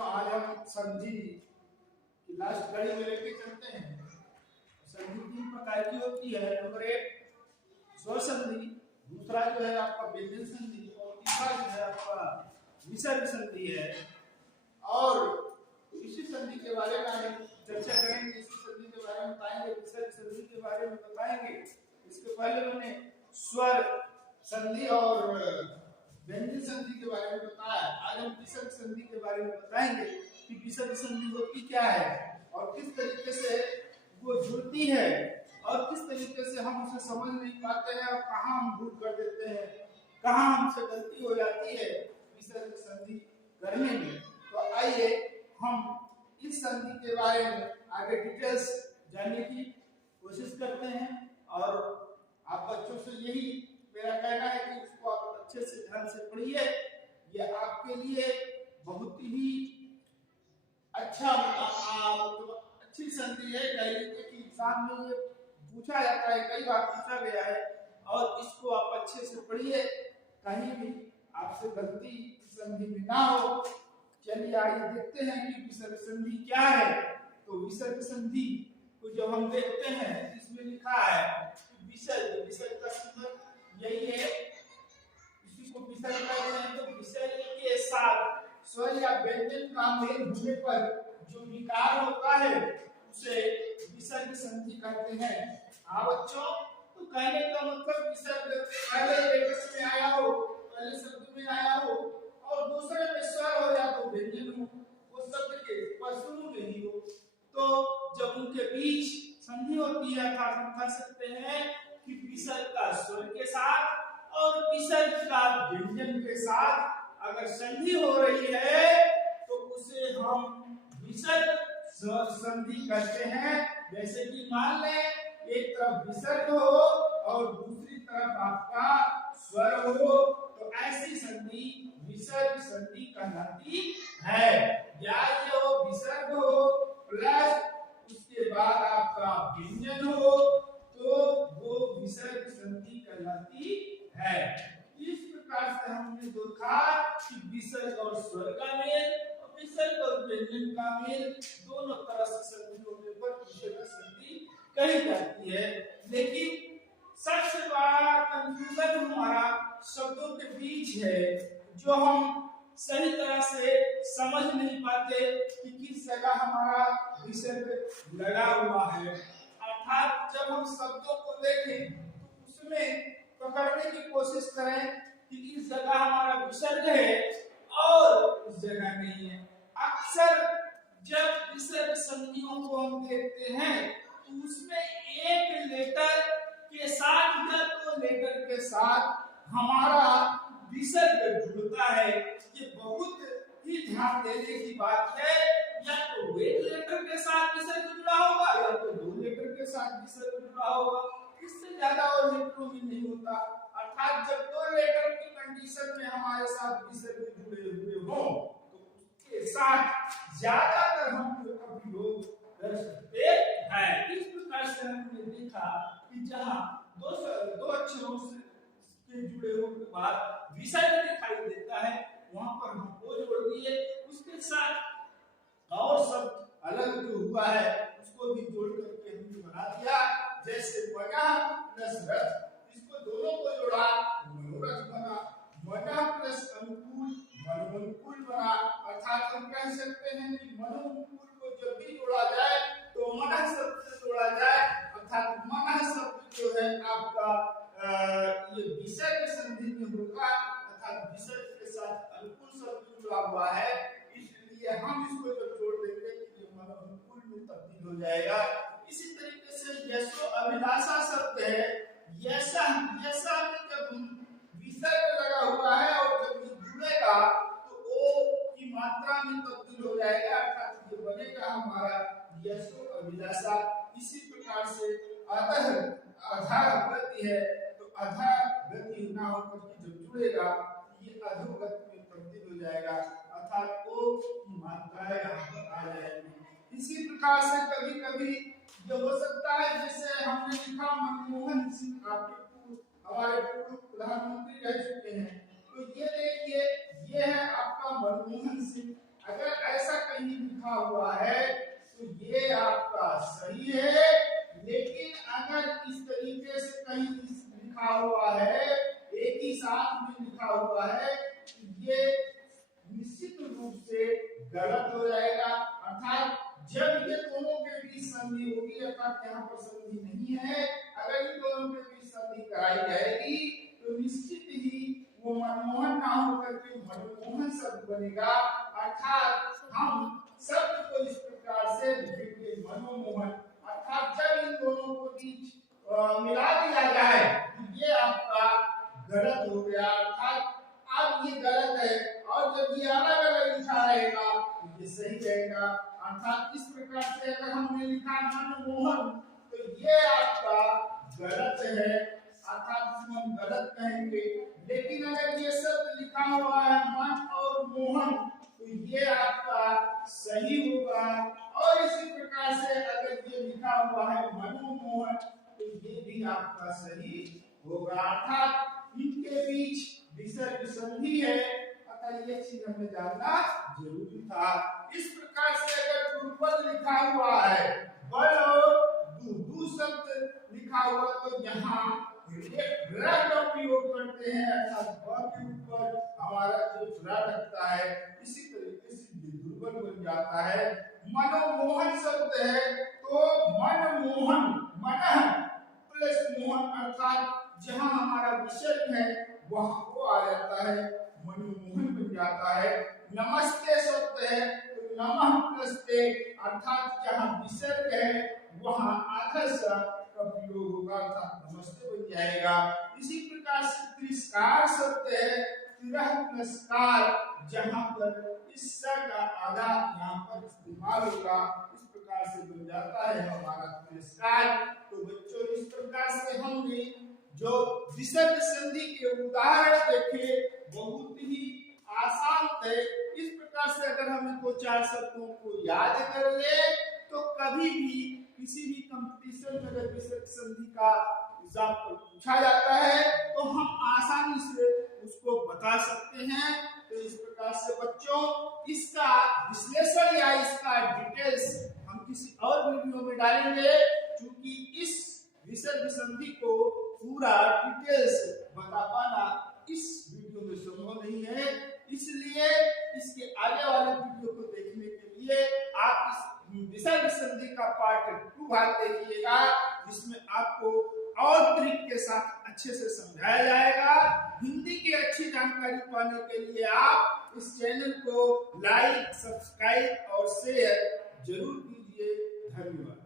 बच्चों आज हम संधि की लास्ट कड़ी में लेके चलते हैं। संधि 3 प्रकार की होती है। नंबर 1 स्वर संधि, दूसरा जो है आपका व्यंजन संधि और तीसरा जो है आपका विसर्ग संधि है। और इसी संधि के बारे में हम चर्चा करेंगे, इसी संधि के बारे में बताएंगे, विसर्ग संधि के बारे में बताएंगे। इसके पहले मैंने स्वर संधि और व्यंजन संधि के बारे में बताया। आज हम विसर्ग संधि के बारे में बताएंगे कि विसर्ग संधि होती क्या है और किस तरीके से वो जुड़ती है और किस तरीके से हम उसे समझ नहीं पाते हैं और कहाँ हम भूल कर देते हैं, कहाँ हमसे गलती हो जाती है विसर्ग संधि करने में। तो आइए हम इस संधि के बारे में आगे डिटेल्स जानने की कोशिश करते हैं। और आप बच्चों से यही मेरा कहना है कि इसको आप अच्छे से ध्यान से पढ़िए। ये आपके लिए बहुत ही अच्छा अच्छी संधि है। कह लीजिए कि एग्जाम में ये पूछा जाता है, कई बार पूछा गया है और इसको आप अच्छे से पढ़िए, कहीं भी आपसे गलती संधि में ना हो। चलिए आइए देखते हैं कि विसर्ग संधि क्या है। तो विसर्ग संधि को जब हम देखते हैं इसमें लिखा है कि विसर्ग, विसर्ग का मतलब यही है, इसी को विसर्ग कहते हैं। तो विसर्ग के साथ स्वर या व्यंजन का मेल होने पर जो विकार होता है उसे विसर्ग संधि कहते हैं। हाँ बच्चों, तो कहने का मतलब विसर्ग पहले लेटर में आया हो, पहले शब्द में आया हो और दूसरे में स्वर हो या तो व्यंजन हो, वो शब्द के शुरू में ही हो, तो जब उनके बीच संधि होती है अर्थात हम कह सकते हैं कि विसर्ग का स्वर के साथ और विसर्ग का व्यंजन के साथ अगर संधि हो रही है तो उसे हम विसर्ग संधि कहते हैं। जैसे कि मान लें एक तरफ विसर्ग हो और दूसरी तरफ आपका स्वर हो, तो ऐसी संधि विसर्ग संधि कहलाती है। या ये हो विसर्ग हो प्लस उसके बाद आपका व्यंजन हो तो वो विसर्ग संधि कहलाती है। इस प्रकार से हमने देखा कि विसर्ग और स्वर का मेल और विसर्ग और व्यंजन का मेल दोनों तरह से संधि होने पर विसर्ग संधि कही जाती है। लेकिन सबसे बड़ा कंफ्यूजन हमारा शब्दों के बीच है, जो हम सही तरह से समझ नहीं पाते कि किस जगह हमारा विसर्ग लगा हुआ है। अर्थात जब हम शब्दों को देखें तो उसमें पकड़ने की कोशिश करें कि इस जगह हमारा विसर्ग है और इस जगह नहीं है। अक्सर जब विसर्ग संधियों को हम देखते हैं तो उसमें एक लेटर के साथ या तो लेटर के साथ हमारा विसर्ग जुड़ता है। ये बहुत ही ध्यान देने की बात है। या तो एक लेटर के साथ विसर्ग जुड़ा होगा या तो 2 लेटर के साथ विसर्ग जुड़ा होगा, इससे ज्यादा और लेटरों में नहीं होता। अर्थात जब 2 लेटर की कंडीशन में हमारे साथ विसर्ग जुड़े हुए हो तो उसके साथ ज्यादातर हम कभी लोग कर सकते हैं। इस प्रकार से हमने देखा कि जहाँ दो अक्षरों से जुड़े होने के बाद विसर्ग दिखाई देता है, वहां पर हम वो जोड़ दिए, उसके साथ और शब्द अलग जो हुआ है उसको भी जोड़ करके हमने बना दिया। जैसे मना प्लस रथ, इसको दोनों को जोड़ा मनोरथ बना। मना प्लस अनुकूल मनोनुकूल बना। अर्थात हम कह सकते हैं कि मनोनुकूल को जब भी जोड़ा जाए तो मना शब्द से जोड़ा जाए। अर्थात मना शब्द जो है आपका ये विसर्ग संधि में होगा, अर्थात विसर्ग के साथ अनुकूल शब्द जुड़ा हुआ है, इसलिए हम इसको जब जोड़ देंगे तो ये मनोनुकूल में तब्दील हो जाएगा। इसी तरीके से यशो अभिलाषा शब्द है, यशा यशा में जब विसर्ग लगा हुआ है और जब ये जुड़ेगा तो ओ की मात्रा में तब्दील हो जाएगा, अर्थात ये बनेगा हमारा यशो अभिलाषा। इसी प्रकार से अधोगति है तो अधोगति ना होकर के जब जुड़ेगा ये अधोगति में तब्दील हो जाएगा, अर्थात ओ की मात्राएं यहाँ पर आ जाएगी। इसी प्रकार से कभी कभी ये हो सकता है, जैसे हमने लिखा मनमोहन सिंह आपके हमारे पूर्व प्रधानमंत्री रह चुके हैं, तो ये देखिए ये है आपका मनमोहन सिंह। अगर ऐसा लिखा हुआ है तो ये आपका सही है। लेकिन अगर इस तरीके से कहीं लिखा हुआ है, एक ही साथ में लिखा हुआ है, तो ये निश्चित रूप से गलत हो जाएगा। अर्थात जब ये दोनों के बीच संधि होगी, अर्थात यहाँ पर संधि नहीं है, अगर इन दोनों के बीच संधि कराई जाएगी तो निश्चित ही वो मनमोहन ना होकर के मनमोहन शब्द बनेगा। अर्थात हम शब्द को इस प्रकार से लिखेंगे मनोमोहन। अर्थात जब इन दोनों को बीच मिला दिया जाए तो ये आपका गलत हो गया। अर्थात अब ये गलत है और जब ये अलग अलग लिखा रहेगा तो ये सही रहेगा। अर्थात इस प्रकार से अगर हमने लिखा मनमोहन तो ये आपका गलत है, अर्थात इसको हम गलत कहेंगे। लेकिन अगर ये शब्द लिखा हुआ है मन और मोहन तो ये आपका सही होगा। और इसी प्रकार से अगर ये लिखा हुआ है मनोमोहन तो ये भी आपका सही होगा। अर्थात इनके बीच विसर्ग संधि है, अतः ये चीज हमें जानना जरूरी था। इस प्रकार से अगर दुर्बल लिखा हुआ है, बल और दू शब्द लिखा हुआ तो यहाँ रा का प्रयोग करते हैं, अर्थात ब के ऊपर हमारा जो रा लगता है, इसी तरीके से दुर्बल बन जाता है। मनोमोहन शब्द है तो मनमोहन, मन प्लस मोहन, अर्थात जहाँ हमारा विसर्ग है वहां को आ जाता है, मनोमोहन बन जाता है। नमस्ते शब्द है तो नमः प्लस ते, अर्थात जहाँ विसर्ग है वहां आधर्ष का प्रयोग होगा, अर्थात नमस्ते बन जाएगा। इसी प्रकार से तिरस्कार शब्द है, तिरह प्लस कार, जहां पर इस स का आधा यहाँ पर इस्तेमाल होगा, इस प्रकार से बन जाता है हमारा तिरस्कार। तो बच्चों इस प्रकार से हमने जो विसर्ग संधि के उदाहरण देखे बहुत ही आसान थे। इस प्रकार से अगर हम दो चार शब्दों को याद कर ले तो कभी भी किसी भी कंपटीशन में अगर विसर्ग संधि का एग्जाम्पल पूछा जाता है तो हम आसानी से उसको बता सकते हैं। तो इस प्रकार से बच्चों इसका विश्लेषण या इसका डिटेल्स हम किसी और वीडियो में डालेंगे, क्योंकि इस विसर्ग संधि को पूरा डिटेल्स बता पाना इस वीडियो में संभव नहीं है। इसलिए इसके आगे वाले वीडियो को देखने के लिए आप इस विसर्ग संधि का पार्ट 2 भाग देखिएगा, जिसमें आपको और ट्रिक के साथ अच्छे से समझाया जाएगा। हिंदी की अच्छी जानकारी पाने के लिए आप इस चैनल को लाइक, सब्सक्राइब और शेयर जरूर कीजिए। धन्यवाद।